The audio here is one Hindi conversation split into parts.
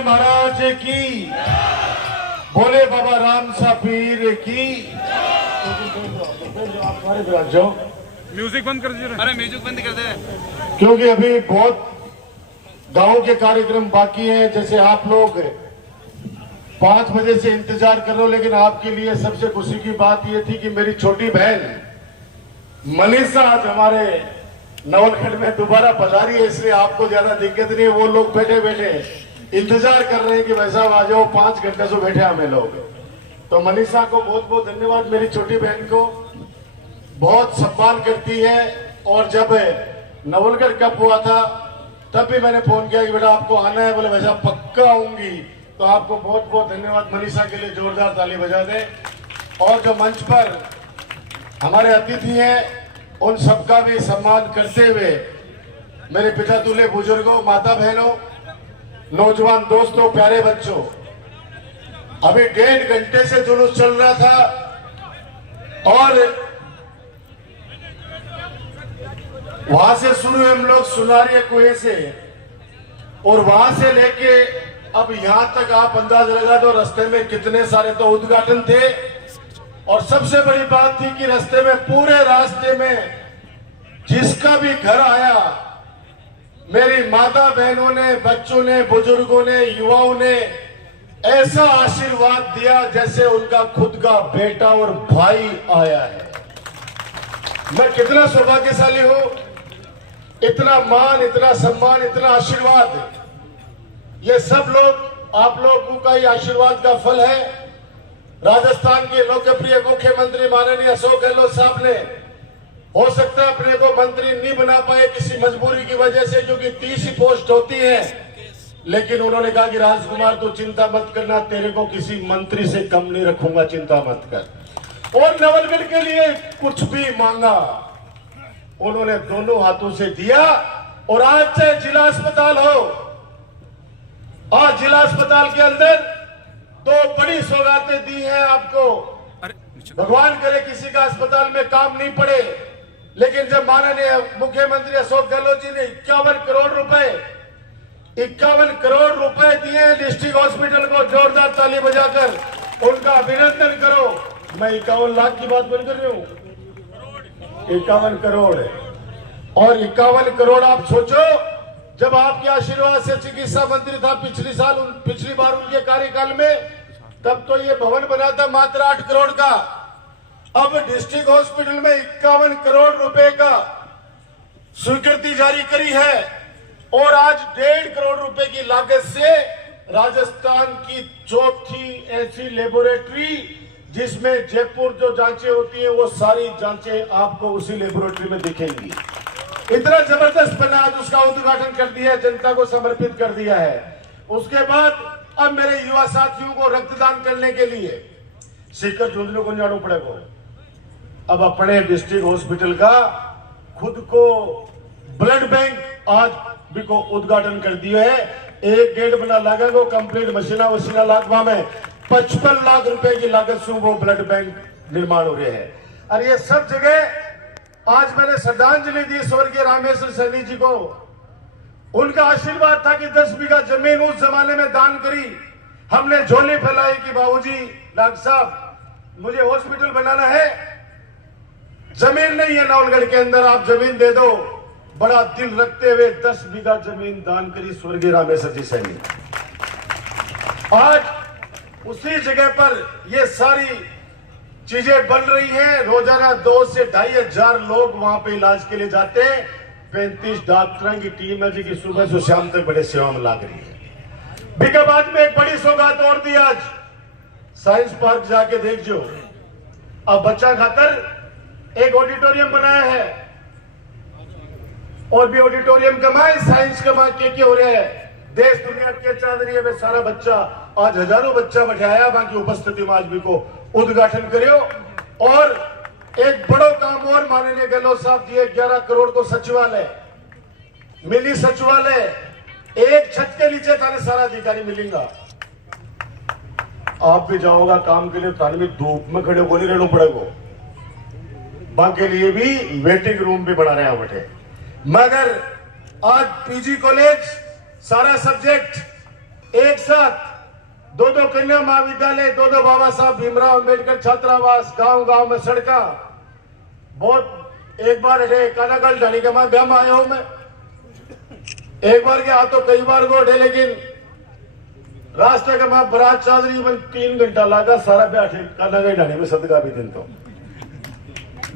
जी महाराज की, बोले बाबा राम सा पीर की। आप सारे बैठ जाओ, म्यूजिक बंद कर दीजिए। अरे म्यूजिक बंद कर दे, क्योंकि अभी बहुत गांव के कार्यक्रम बाकी हैं। जैसे आप लोग 5 बजे से इंतजार कर रहे हो, लेकिन आपके लिए सबसे खुशी की बात यह थी कि मेरी छोटी बहन मनीषा आज हमारे नवलखंड में दोबारा पधारी है, इसलिए आपको ज्यादा दिक्कत नहीं है। वो लोग बैठे बैठे इंतजार कर रहे हैं कि भाई साहब आ जाओ, 5 घंटे से बैठे हमें लोग। तो मनीषा को बहुत बहुत धन्यवाद। मेरी छोटी बहन को बहुत सम्मान करती है, और जब नवलगढ़ कप हुआ था तब भी मैंने फोन किया कि बेटा आपको आना है, बोले वैसा पक्का आऊंगी। तो आपको बहुत बहुत धन्यवाद। मनीषा के लिए जोरदार ताली बजा दें। और जो मंच पर हमारे अतिथि हैं उन सबका भी सम्मान करते हुए मेरे पिता तुल्य बुजुर्गों, माता बहनों, नौजवान दोस्तों, प्यारे बच्चों, अभी 1.5 घंटे से जुलूस चल रहा था और वहां से शुरू हुए हम लोग सुनारिया कुएं से, और वहां से लेके अब यहां तक आप अंदाज लगा दो रास्ते में कितने सारे तो उद्घाटन थे। और सबसे बड़ी बात थी कि रास्ते में, पूरे रास्ते में जिसका भी घर आया, मेरी माता बहनों ने, बच्चों ने, बुजुर्गों ने, युवाओं ने ऐसा आशीर्वाद दिया जैसे उनका खुद का बेटा और भाई आया है। मैं कितना सौभाग्यशाली हूं, इतना मान, इतना सम्मान, इतना आशीर्वाद, ये सब लोग आप लोगों का ही आशीर्वाद का फल है। राजस्थान के लोकप्रिय मुख्यमंत्री माननीय अशोक गहलोत साहब ने, हो सकता है अपने को मंत्री नहीं बना पाए किसी मजबूरी की वजह से, क्योंकि 30 ही पोस्ट होती है, लेकिन उन्होंने कहा कि राजकुमार तू चिंता मत करना, तेरे को किसी मंत्री से कम नहीं रखूंगा, चिंता मत कर। और नवलगढ़ के लिए कुछ भी मांगा उन्होंने दोनों हाथों से दिया। और आज चाहे जिला अस्पताल हो, आज जिला अस्पताल के अंदर 2 बड़ी सौगातें दी हैं आपको। भगवान करे किसी का अस्पताल में काम नहीं पड़े, लेकिन जब माननीय मुख्यमंत्री अशोक गहलोत जी ने 51 करोड़ रुपए दिए डिस्ट्रिक्ट हॉस्पिटल को, जोरदार ताली बजाकर उनका अभिनंदन करो। मैं 51 लाख की बात बोल कर रही हूँ, 51 करोड़। और 51 करोड़ आप सोचो, जब आपके आशीर्वाद से चिकित्सा मंत्री था पिछली बार उनके कार्यकाल में, तब तो ये भवन बना था मात्र 8 करोड़ का। अब डिस्ट्रिक्ट हॉस्पिटल में 51 करोड़ रुपए का स्वीकृति जारी करी है, और आज 1.5 करोड़ रुपए की लागत से राजस्थान की चौथी ऐसी लेबोरेटरी, जिसमें जयपुर जो जांचें होती है वो सारी जांचें आपको उसी लेबोरेटरी में दिखेंगी। इतना जबरदस्त बना, आज उसका उद्घाटन कर दिया है, जनता को समर्पित कर दिया है। उसके बाद अब मेरे युवा साथियों को रक्तदान करने के लिए सीकर झुंझुनू को जाना पड़ेगा। अब अपने डिस्ट्रिक्ट हॉस्पिटल का खुद को ब्लड बैंक आज भी को उद्घाटन कर दिया है। 1.5 महीना लगेगा, कंप्लीट मशीना वशीना लागवा में 55 लाख रुपए की लागत से वो ब्लड बैंक निर्माण हो रहे हैं। और ये सब जगह आज मैंने श्रद्धांजलि दी स्वर्गीय रामेश्वर सैनी जी को। उनका आशीर्वाद था कि 10 बीघा जमीन उस जमाने में दान करी, हमने झोली फैलाई कि बाबूजी, डॉक्टर साहब मुझे हॉस्पिटल बनाना है, जमीन नहीं है नवलगढ़ के अंदर, आप जमीन दे दो। बड़ा दिल रखते हुए 10 बीघा जमीन दान करी स्वर्गीय रामेश्वर जी सैनी। आज उसी जगह पर ये सारी चीजें बन रही हैं। रोजाना 2 से 2,500 लोग वहां पे इलाज के लिए जाते हैं। 35 डॉक्टरों की टीम है जी की सुबह से शाम तक बड़े सेवा में लाग रही है। बिकाबाद में एक बड़ी सौगात और दी आज, साइंस पार्क जाके देख जो, अब बच्चा खातर एक ऑडिटोरियम बनाया है, और भी ऑडिटोरियम कमाए, साइंस कमा के हो रहे हैं। देश दुनिया के चांदनी में सारा बच्चा, आज हजारों बच्चा बैठाया बाकी उपस्थिति में आज भी को उद्घाटन करियो। और एक बड़ो काम और माननीय गहलोत साहब दिए, 11 करोड़ को सचिवालय मिली। सचिवालय एक छत के नीचे थाने सारा अधिकारी मिलेगा। आप भी जाओगा काम के लिए, थाने में धूप में खड़े हो नहीं रहना पड़ेगा। बाकी लिए भी वेटिंग रूम भी बना रहे हैं बैठे। मगर आज पीजी कॉलेज सारा सब्जेक्ट एक साथ दो कन्या महाविद्यालय, दो बाबा साहब भीमराव अंबेडकर छात्रावास, गांव गांव में सड़का। बहुत एक बार कानागल ढाणी के मां ब्याह में आया हूं मैं, एक बार गया तो कई बार गोठे, लेकिन रास्ते के मां बरात चादरी में 3 घंटा लगा सारा ब्याह कानागल ढाणी में सदका भी दिन तो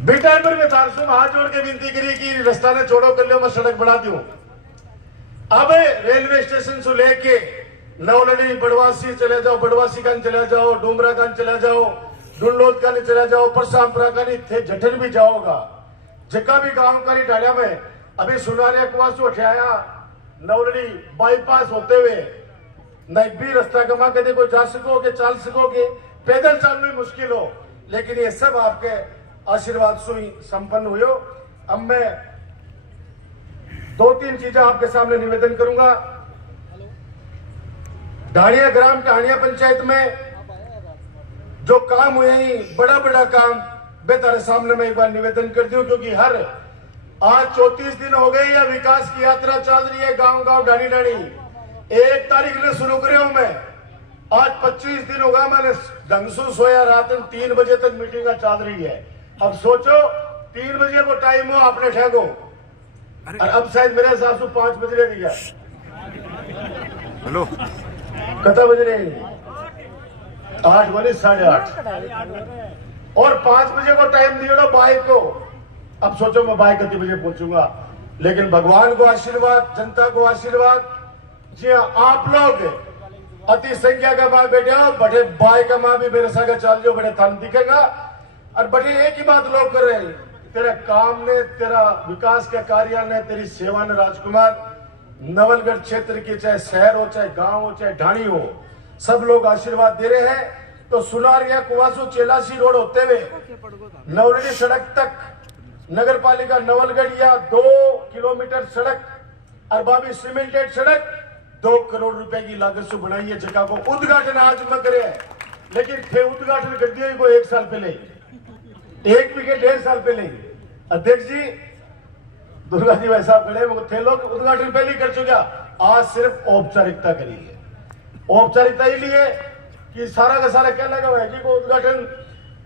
बेटा पर मैं तारसू में हाथ जोड़ के विनती करी कि रास्ता ने छोड़ो कर लो, मैं सड़क बढ़ा दूं। अब रेलवे स्टेशन से लेके नवलड़ी बड़वासी चले जाओ, बड़वासी कान चले जाओ, डूमरा कान चले जाओ, डुंडोद कान चले जाओ, परसामपुरा कान थे जठन भी जाओगा, जगह भी गांव का डालिया में। अभी सुनारिया कुआ से उठाया नवलड़ी बाईपास होते हुए नहीं भी रास्ता कमा के देखो, जा सकोगे, चल सकोगे, पैदल चलना भी मुश्किल हो, लेकिन ये सब आपके आशीर्वाद से ही संपन्न हुए। अब मैं 2-3 चीजें आपके सामने निवेदन करूंगा। ढाणिया ग्राम ढाणिया पंचायत में जो काम हुए ही बड़ा बड़ा काम बेहतर सामने में एक बार निवेदन कर दूं, क्योंकि हर आज 34 दिन हो गए या विकास की यात्रा चल रही है गांव गांव ढाणी ढाणी। 1 तारीख ने शुरू कर हूं मैं, आज 25 दिन होगा मैंने ढंग से सोया, रात में 3 बजे तक मीटिंग चल रही है। अब सोचो 3 बजे को टाइम हो आपने ठहको, और अब शायद मेरे हिसाब से 5 बज रहे दिया। हेलो कता बज रहे 8 बजे 8:30 और 5 बजे को टाइम दिया बाइक को। अब सोचो मैं बाइक कितने बजे पहुंचूंगा, लेकिन भगवान को आशीर्वाद, जनता को आशीर्वाद। जी हाँ, आप लोग अति संख्या का मां बैठे हो, बड़े बाइक का मां भी मेरे साथ चल जाओ, बड़े थन दिखेगा। और बड़े एक ही बात लोग कर रहे हैं, तेरा काम ने, तेरा विकास के कार्य ने, तेरी सेवा ने राजकुमार, नवलगढ़ क्षेत्र के चाहे शहर हो, चाहे गांव हो, चाहे ढाणी हो, सब लोग आशीर्वाद दे रहे हैं। तो सुनारिया कुवासू चेलासी रोड होते हुए नवलड़ी सड़क तक नगर पालिका नवलगढ़ या 2 किलोमीटर सड़क अरबाबी सीमेंटेड सड़क 2 करोड़ रुपए की लागत से बनाई है। जगह को उद्घाटन आज में करे है, लेकिन थे उद्घाटन कर दिया को 1 साल पहले, 1 भी के 1.5 साल पहले। अध्यक्ष जी दुर्गा जी भाई साहब खड़े थे, लोग उद्घाटन पहले ही कर चुके, आज सिर्फ औपचारिकता करी है। औपचारिकता ही लिए कि सारा का सारा क्या लगा हुआ है जी को उद्घाटन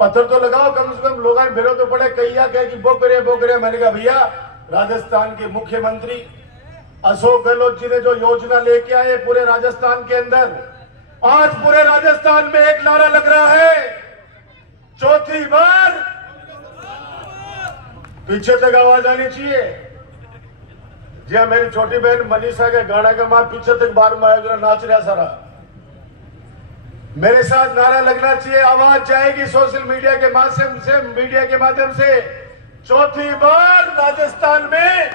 पत्थर तो लगाओ, कम से कम लोग भेड़ो तो पड़े, कहिया कहे कि वो करे। मैंने कहा भैया राजस्थान के मुख्यमंत्री अशोक गहलोत जी ने जो योजना लेके आए पूरे राजस्थान के अंदर, आज पूरे राजस्थान में एक नारा लग रहा है, चौथी बार। पीछे तक आवाज आनी चाहिए। जी हाँ, मेरी छोटी बहन मनीषा के गाना के मार पीछे तक बार में नाच रहा सारा, मेरे साथ नारा लगना चाहिए, आवाज जाएगी सोशल मीडिया के माध्यम से, चौथी बार राजस्थान में,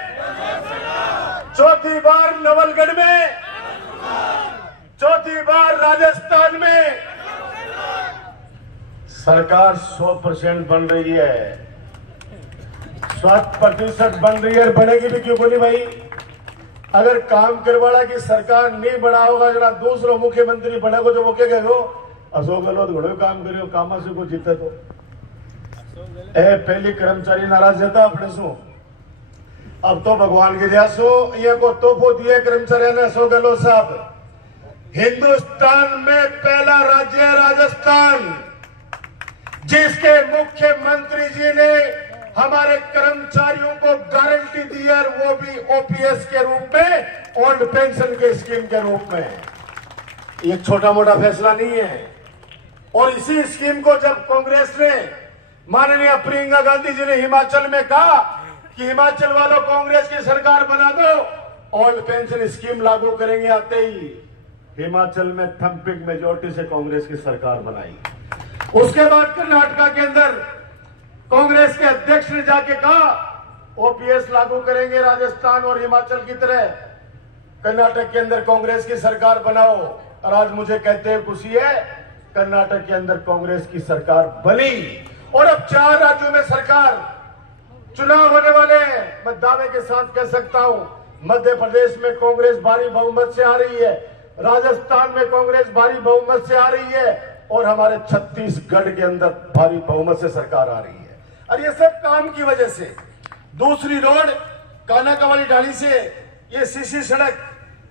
चौथी बार नवलगढ़ में, चौथी बार राजस्थान में। सरकार 100% बन रही है, 100% बन रही है, बनेगी भी क्यों बोली भाई। अगर काम करवाड़ा की सरकार नहीं बना होगा, जरा दूसरो मुख्यमंत्री बनेगा जो वो क्या कहो अशोक गहलोत घोड़े काम करो, कामा से को जीते तो पहली कर्मचारी नाराज रहता अपने सो, अब तो भगवान की दया सो ये को तोहफो दिए कर्मचारी ने अशोक गहलोत साहब। हिंदुस्तान में पहला राज्य है राजस्थान, जिसके मुख्यमंत्री जी ने हमारे कर्मचारियों को गारंटी दी है, वो भी ओपीएस के रूप में, ओल्ड पेंशन के स्कीम के रूप में। ये छोटा मोटा फैसला नहीं है। और इसी स्कीम को जब कांग्रेस ने, माननीय प्रियंका गांधी जी ने हिमाचल में कहा कि हिमाचल वालों कांग्रेस की सरकार बना दो, ओल्ड पेंशन स्कीम लागू करेंगे, आते ही हिमाचल में थम्पिंग मेजोरिटी से कांग्रेस की सरकार बनाई। उसके बाद कर्नाटका के अंदर कांग्रेस के अध्यक्ष ने जाके कहा ओपीएस लागू करेंगे राजस्थान और हिमाचल की तरह, कर्नाटक के अंदर कांग्रेस की सरकार बनाओ। और आज मुझे कहते हैं खुशी है, कर्नाटक के अंदर कांग्रेस की सरकार बनी और अब 4 राज्यों में सरकार, चुनाव होने वाले हैं। मैं दावे के साथ कह सकता हूं, मध्य प्रदेश में कांग्रेस भारी बहुमत से आ रही है, राजस्थान में कांग्रेस भारी बहुमत से आ रही है, और हमारे छत्तीसगढ़ के अंदर भारी बहुमत से सरकार आ रही है। और ये सब काम की वजह से दूसरी रोड कानाकावाली ढाणी से ये सीसी सड़क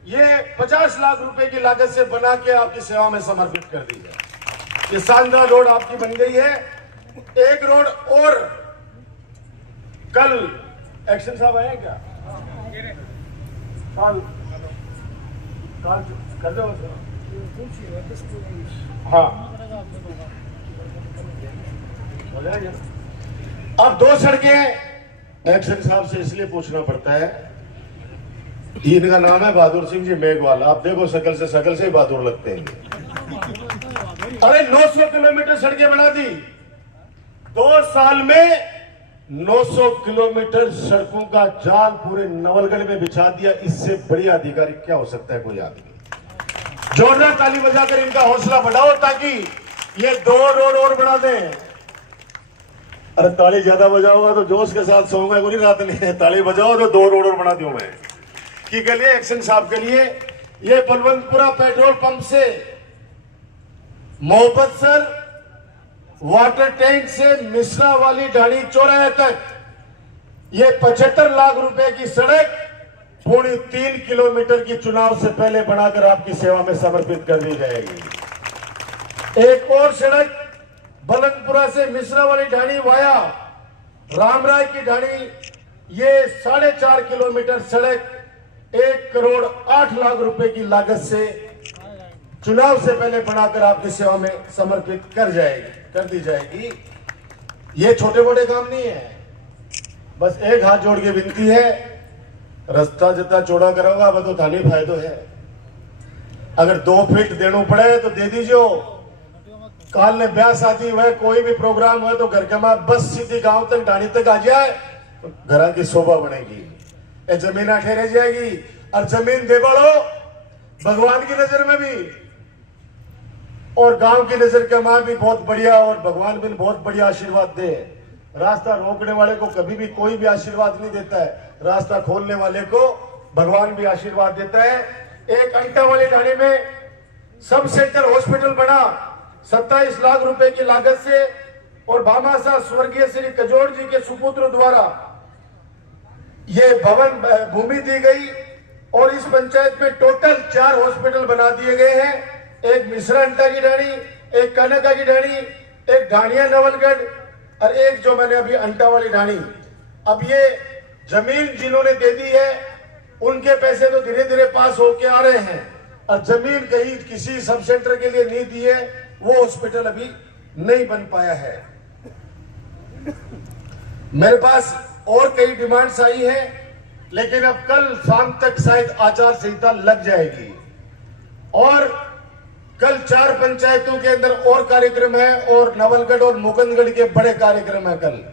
ये 50 लाख रुपए की लागत से बना के आपकी सेवा में समर्पित कर दी जाए। ये शानदार रोड आपकी बन गई है। एक रोड और कल एक्शन साहब आए क्या? काल कर दो। हाँ, अब 2 सड़कें एक्शन साहब से इसलिए पूछना पड़ता है, इनका नाम है बहादुर सिंह जी मेघवाल। आप देखो शकल से ही बहादुर लगते हैं। अरे 900 किलोमीटर सड़कें बना दी 2 साल में। 900 किलोमीटर सड़कों का जाल पूरे नवलगढ़ में बिछा दिया। इससे बड़ी अधिकारी क्या हो सकता है कोई आदमी? जोरदार ताली बजाकर इनका हौसला बढ़ाओ ताकि ये 2 रोड और बना दें। अरे ताली ज्यादा बजाओगा तो जोश के साथ सोऊंगा कोई रात नहीं। ताली बजाओ तो 2 रोड और बना दूं मैं। कि के लिए एक्शन साहब के लिए ये बलवंतपुरा पेट्रोल पंप से मोहब्बतसर वाटर टैंक से मिश्रा वाली ढाणी चौराहे तक ये 75 लाख रुपए की सड़क 3.5 किलोमीटर की चुनाव से पहले बनाकर आपकी सेवा में समर्पित कर दी जाएगी। एक और सड़क बलंदपुरा से मिश्रा वाली ढाणी वाया रामराय की ढाणी, ये 4.5 किलोमीटर सड़क 1 करोड़ 8 लाख रुपए की लागत से चुनाव से पहले बनाकर आपकी सेवा में समर्पित कर दी जाएगी। ये छोटे मोटे काम नहीं है। बस एक हाथ जोड़ के विनती है, रास्ता जितना चौड़ा करोगा वह तो थाने फायदो है। अगर 2 फीट देना पड़े तो दे दीजिए। काल ने ब्याह शादी हुआ, कोई भी प्रोग्राम हुआ तो घर के मां बस सीधी गांव तक ढाणी तक आ जाए तो घर की शोभा बनेगी। ये जमीन ठहरे जाएगी। और जमीन दे बढ़ो भगवान की नजर में भी और गांव की नजर के मां भी बहुत बढ़िया, और भगवान भी बहुत बढ़िया आशीर्वाद दे। रास्ता रोकने वाले को कभी भी कोई भी आशीर्वाद नहीं देता है, रास्ता खोलने वाले को भगवान भी आशीर्वाद देता है। एक अंटा वाली ढाणी में सब सेंटर हॉस्पिटल बना 27 लाख रुपए की लागत से, और भामाशाह स्वर्गीय श्री कजोड़ जी के सुपुत्र द्वारा ये भवन भूमि दी गई। और इस पंचायत में टोटल 4 हॉस्पिटल बना दिए गए हैं। एक मिश्रा अंटा की ढाणी, एक कनका की ढाणी, एक ढाणिया नवलगढ़ और एक जो मैंने अभी अंटा वाली ढाणी। अब ये जमीन जिन्होंने दे दी है उनके पैसे तो धीरे धीरे पास होके आ रहे हैं, और जमीन कहीं किसी सब सेंटर के लिए नहीं दी है, वो हॉस्पिटल अभी नहीं बन पाया है। मेरे पास और कई डिमांड्स आई है, लेकिन अब कल शाम तक शायद आचार संहिता लग जाएगी। और कल 4 पंचायतों के अंदर और कार्यक्रम है, और नवलगढ़ और मुकुंदगढ़ के बड़े कार्यक्रम है कल।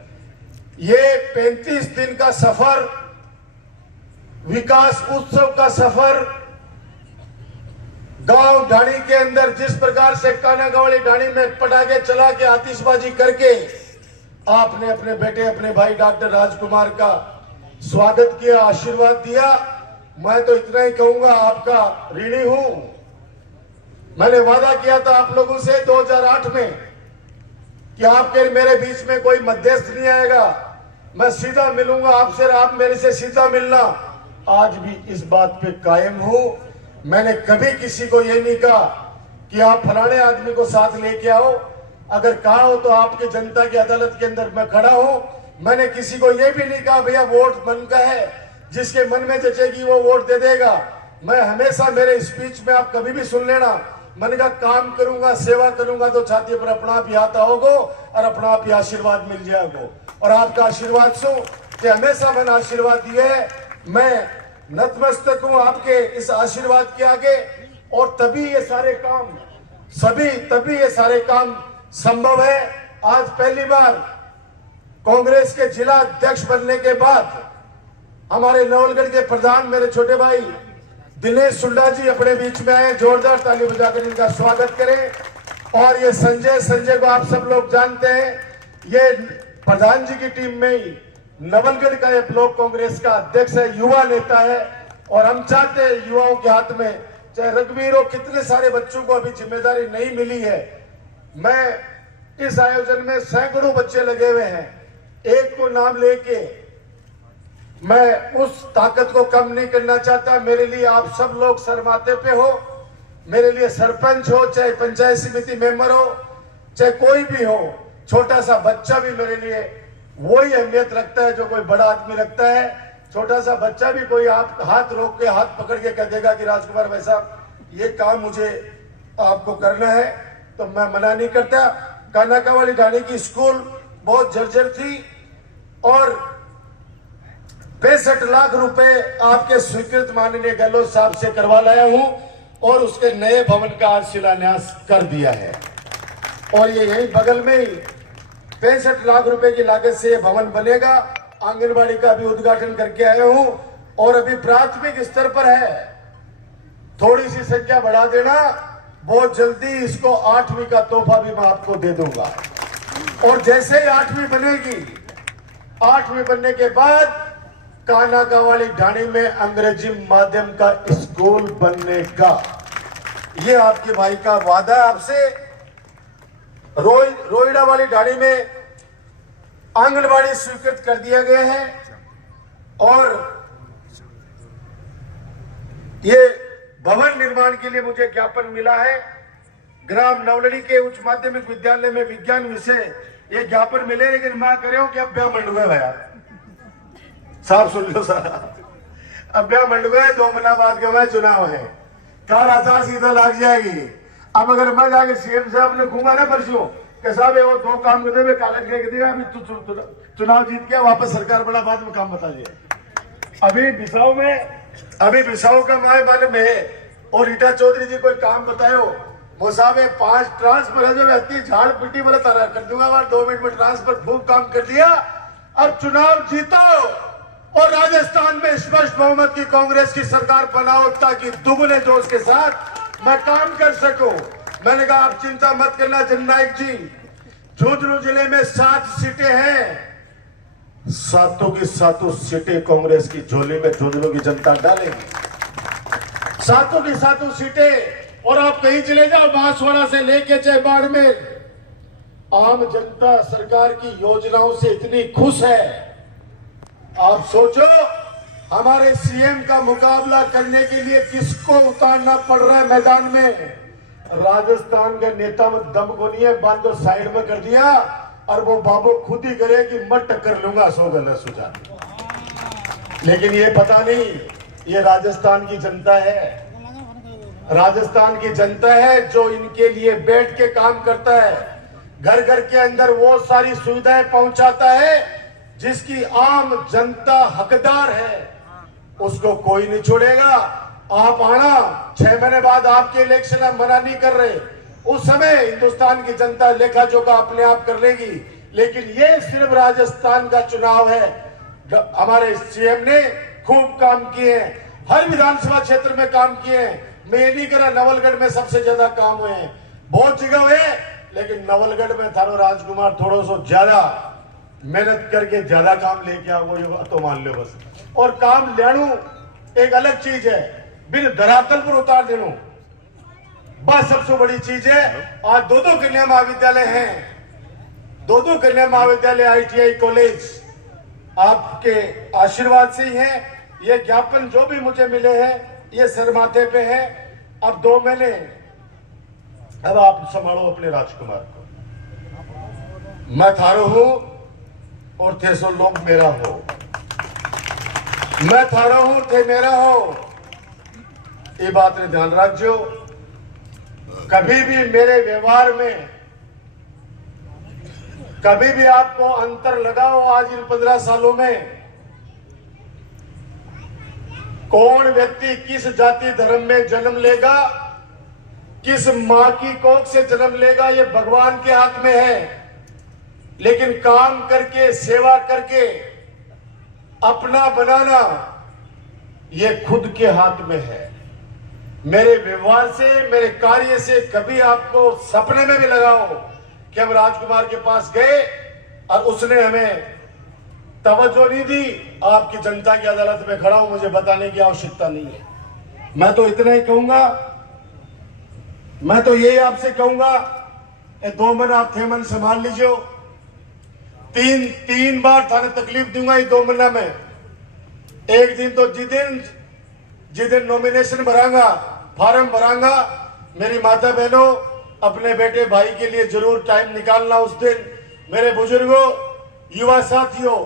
ये 35 दिन का सफर, विकास उत्सव का सफर, गांव ढाणी के अंदर जिस प्रकार से कानागावली ढाणी में पटाखे चला के आतिशबाजी करके आपने अपने बेटे अपने भाई डॉक्टर राजकुमार का स्वागत किया, आशीर्वाद दिया, मैं तो इतना ही कहूंगा आपका ऋणी हूं। मैंने वादा किया था आप लोगों से 2008 में कि आपके मेरे बीच में कोई मध्यस्थ नहीं आएगा, मैं सीधा मिलूंगा आपसे और आप मेरे से सीधा मिलना। आज भी इस बात पे कायम हूं। मैंने कभी किसी को ये नहीं कहा कि आप फलाने आदमी को साथ लेके आओ। अगर कहा हो तो आपके जनता की अदालत के अंदर मैं खड़ा हूं। मैंने किसी को ये भी नहीं कहा भैया वोट मन का है, जिसके मन में जचेगी वो वोट दे देगा। मैं हमेशा मेरे स्पीच में आप कभी भी सुन लेना, मन का काम करूंगा, सेवा करूंगा तो छाती पर अपना आप ही आता होगा और अपना आप ही आशीर्वाद मिल जाएगा। और आपका आशीर्वाद सो कि हमेशा मैंने आशीर्वाद दिए है। मैं नतमस्तक हूं आपके इस आशीर्वाद के आगे, और तभी ये सारे काम संभव है। आज पहली बार कांग्रेस के जिला अध्यक्ष बनने के बाद हमारे नवलगढ़ के प्रधान मेरे छोटे भाई दिनेश सुंडा जी अपने बीच में आए। जोरदार ताली बजाकर इनका स्वागत करें। और ये संजय को आप सब लोग जानते हैं, ये प्रधान जी की टीम में ही नवलगढ़ का ये ब्लॉक कांग्रेस का अध्यक्ष है, युवा नेता है। और हम चाहते हैं युवाओं के हाथ में, चाहे रघुवीर हो, कितने सारे बच्चों को अभी जिम्मेदारी नहीं मिली है। मैं इस आयोजन में सैकड़ों बच्चे लगे हुए हैं। एक को नाम लेके मैं उस ताकत को कम नहीं करना चाहता। मेरे लिए आप सब लोग सरमाते पे हो, मेरे लिए सरपंच हो, चाहे पंचायत समिति मेंबर हो, चाहे कोई भी हो, छोटा सा बच्चा भी मेरे लिए वही अहमियत रखता है जो कोई बड़ा आदमी रखता है। छोटा सा बच्चा भी कोई आप हाथ रोक के हाथ पकड़ के कह देगा कि राजकुमार भाई साहब ये काम मुझे आपको करना है, तो मैं मना नहीं करता। कानाकावाली ढाणी की स्कूल बहुत जर्जर थी और 65 लाख रुपए आपके स्वीकृत माननीय गहलोत साहब से करवा लाया हूं और उसके नए भवन का आज शिलान्यास कर दिया है। और ये यही बगल में ही 65 लाख रुपए की लागत से ये भवन बनेगा। आंगनबाड़ी का भी उद्घाटन करके आया हूं और अभी प्राथमिक स्तर पर है, थोड़ी सी संख्या बढ़ा देना, बहुत जल्दी इसको 8वीं का तोहफा भी मैं आपको दे दूंगा। और जैसे ही 8वीं बनेगी, 8वीं बनने के बाद कानाकावाली ढाणी में अंग्रेजी माध्यम का स्कूल बनने का ये आपके भाई का वादा है आपसे। रोहिड़ा वाली ढाणी में आंगनबाड़ी स्वीकृत कर दिया गया है और ये भवन निर्माण के लिए मुझे ज्ञापन मिला है। ग्राम नवलड़ी के उच्च माध्यमिक विद्यालय में विज्ञान विषय ये ज्ञापन मिले, लेकिन मां करे कि अब ब्याह मंडुआ भैया साहब सुन लो सारा, अब ब्याह मंडुआ है, 2 महीना बाद का चुनाव है, कल आचार सीधा लग जाएगी। अब अगर मैं जाके सीएम साहब ने घूमा ना परसों कि साहब वो 2 काम करते हुए कागज लेके देगा, अभी चुनाव जीत के वापस सरकार बड़ा बाद में काम बता दिया। अभी बिसाऊ का माए मालूम है और रीटा चौधरी जी कोई काम बतायो, वो साहब 5 ट्रांसफर है, जब इतनी झाड़ पिट्टी वाला तारा कर दूंगा, 2 मिनट में ट्रांसफर खूब काम कर दिया। अब चुनाव जीतो और राजस्थान में स्पष्ट बहुमत की कांग्रेस की सरकार बनाओ ताकि दुगने जोश के साथ मैं काम कर सकूं। मैंने कहा आप चिंता मत करना जननायक जी, झुंझुनू जिले में 7 सीटें हैं, 7 की 7 सीटें कांग्रेस की झोली में झुंझुनू की जनता डालेगी, 7 की 7 सीटें। और आप कहीं चले जाओ, बांसवाड़ा से लेके चाहे बाड़मेर, आम जनता सरकार की योजनाओं से इतनी खुश है। आप सोचो हमारे सीएम का मुकाबला करने के लिए किसको उतारना पड़ रहा है मैदान में। राजस्थान के नेता में दम को नहीं है, बात तो साइड में कर दिया और वो बाबू खुद ही करे कि मैं टक्कर लूंगा, सो गलत सुझा। लेकिन ये पता नहीं ये राजस्थान की जनता है, राजस्थान की जनता है जो इनके लिए बैठ के काम करता है, घर घर के अंदर वो सारी सुविधाएं पहुंचाता है जिसकी आम जनता हकदार है, उसको कोई नहीं छोड़ेगा। आप आना, 6 महीने बाद आपके इलेक्शन हम मना नहीं कर रहे, उस समय हिंदुस्तान की जनता लेखा जोखा अपने आप कर लेगी। लेकिन ये सिर्फ राजस्थान का चुनाव है। हमारे सीएम ने खूब काम किए हैं, हर विधानसभा क्षेत्र में काम किए हैं। मैं ये नहीं कह रहा नवलगढ़ में सबसे ज्यादा काम हुए हैं, बहुत जगह हुए, लेकिन नवलगढ़ में थारो राजकुमार थोड़ा सा ज्यादा मेहनत करके ज्यादा काम लेके आओ, ये तो मान लो बस। और काम लेणू एक अलग चीज है, बिन धरातल पर उतार देणू बस सबसे बड़ी चीज है। आज 2 कन्या महाविद्यालय हैं, 2 कन्या महाविद्यालय, ITI कॉलेज आपके आशीर्वाद से ही है। ये ज्ञापन जो भी मुझे मिले हैं ये सर माथे पे है। अब 2 महीने, अब आप संभालो अपने राजकुमार को, मैं थारो हूं और थे सो लोग मेरा हो, मैं थारा हूं थे मेरा हो, ये बात ने ध्यान रखो। कभी भी मेरे व्यवहार में कभी भी आपको अंतर लगाओ, आज इन 15 सालों में कौन व्यक्ति किस जाति धर्म में जन्म लेगा, किस मां की कोख से जन्म लेगा, ये भगवान के हाथ में है। लेकिन काम करके, सेवा करके अपना बनाना ये खुद के हाथ में है। मेरे व्यवहार से, मेरे कार्य से कभी आपको सपने में भी लगाओ कि हम राजकुमार के पास गए और उसने हमें तवज्जो नहीं दी, आपकी जनता की अदालत में खड़ा हूं, मुझे बताने की आवश्यकता नहीं है। मैं तो इतना ही कहूंगा, मैं तो यही आपसे कहूंगा, 2 महीने आप थे मन संभाल लीजिए। 3 बार थाने तकलीफ दूंगा ये 2 महीना में, एक दिन तो जिस दिन नॉमिनेशन भरांगा, फार्म भरांगा, मेरी माता बहनों अपने बेटे भाई के लिए जरूर टाइम निकालना उस दिन। मेरे बुजुर्गों, युवा साथियों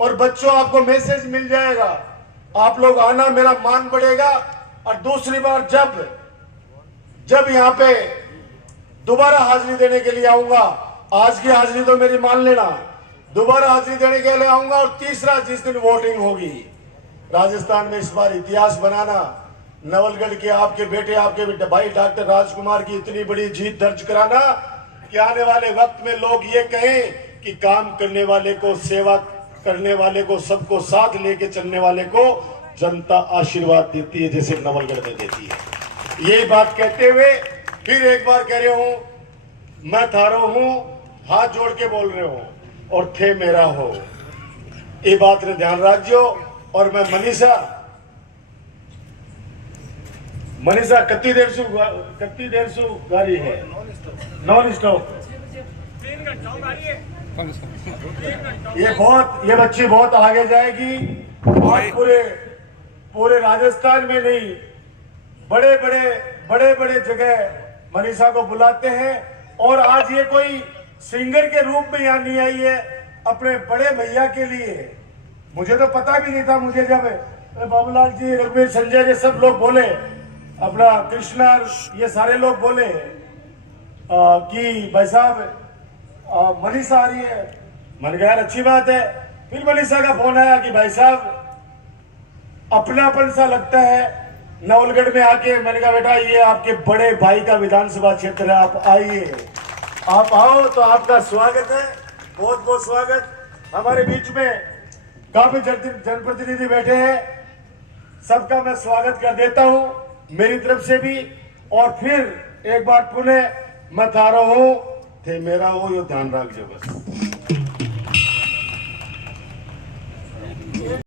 और बच्चों, आपको मैसेज मिल जाएगा, आप लोग आना, मेरा मान बढ़ेगा। और दूसरी बार जब यहाँ पे दोबारा हाजिरी देने के लिए आऊंगा, आज की हाजिरी तो मेरी मान लेना, दोबारा हाजिरी देने के लिए आऊंगा। और तीसरा, जिस दिन वोटिंग होगी, राजस्थान में इस बार इतिहास बनाना, नवलगढ़ के आपके बेटे, आपके भाई डॉक्टर राजकुमार की इतनी बड़ी जीत दर्ज कराना कि आने वाले वक्त में लोग ये कहें कि काम करने वाले को, सेवा करने वाले को, सबको साथ लेके चलने वाले को जनता आशीर्वाद देती है जैसे नवलगढ़ में देती है। यही बात कहते हुए फिर एक बार कह रहे हूं, मैं थारो हूं, हाथ जोड़ के बोल रहे हो, और थे मेरा हो, ये बात ने ध्यान रखियो। और मैं मनीषा कत्ती देर सु गाड़ी है, नॉन स्टॉप। ये बच्ची बहुत आगे जाएगी और पूरे राजस्थान में नहीं, बड़े बड़े जगह मनीषा को बुलाते हैं। और आज ये कोई सिंगर के रूप में यहाँ नहीं आई है, अपने बड़े भैया के लिए। मुझे तो पता भी नहीं था, मुझे जब बाबूलाल जी, रघुवीर, संजय जी सब लोग बोले, अपना कृष्णा, ये सारे लोग बोले कि भाई साहब मनीषा आ रही है, मन गया अच्छी बात है। फिर मनीषा का फोन आया कि भाई साहब अपनापन सा लगता है नवलगढ़ में आके। मैंने कहा बेटा ये आपके बड़े भाई का विधानसभा क्षेत्र है, आप आइए, आप आओ तो आपका स्वागत है, बहुत बहुत स्वागत। हमारे बीच में काफी जनप्रतिनिधि बैठे हैं, सबका मैं स्वागत कर देता हूं मेरी तरफ से भी। और फिर एक बार पुनः मैं थारो हूं, थे मेरा हो, यो ध्यान रखिए बस।